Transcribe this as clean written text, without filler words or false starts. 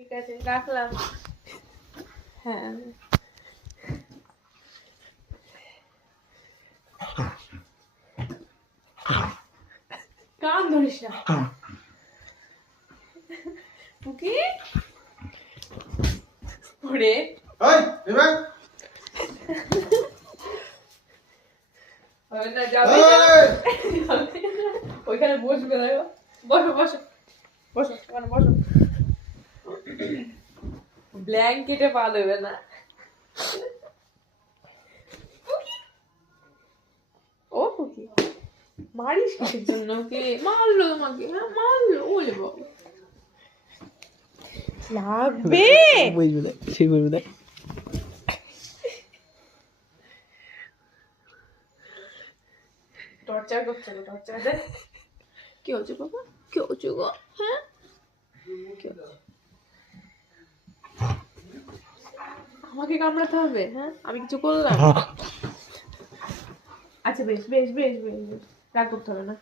ঠিক আছে, রাখলাম। হ্যাঁ, কান ধরিস না পুকি। ওরে ওইখানে বসবে, বসো বসো বসো, ওখানে বসো। ব্ল্যাঙ্কেটে পা দেবে না। ও পুকি, মারিস কিসের জন্য? ওকে মারলো তোমাকে? হ্যাঁ মারলো, ওলে বাবা লাগবে। বুঝবে না, সে বুঝবে না। টর্চার করছে, টর্চার দে। কি হচ্ছে বাবা? কি হচ্ছে গো? হ্যাঁ কি হচ্ছে? আমাকে কামড়াতে হবে? হ্যাঁ আমি কিছু করলাম? আচ্ছা বেশ বেশ বেশ বেশ বেশ, রাগ করতে হবে না।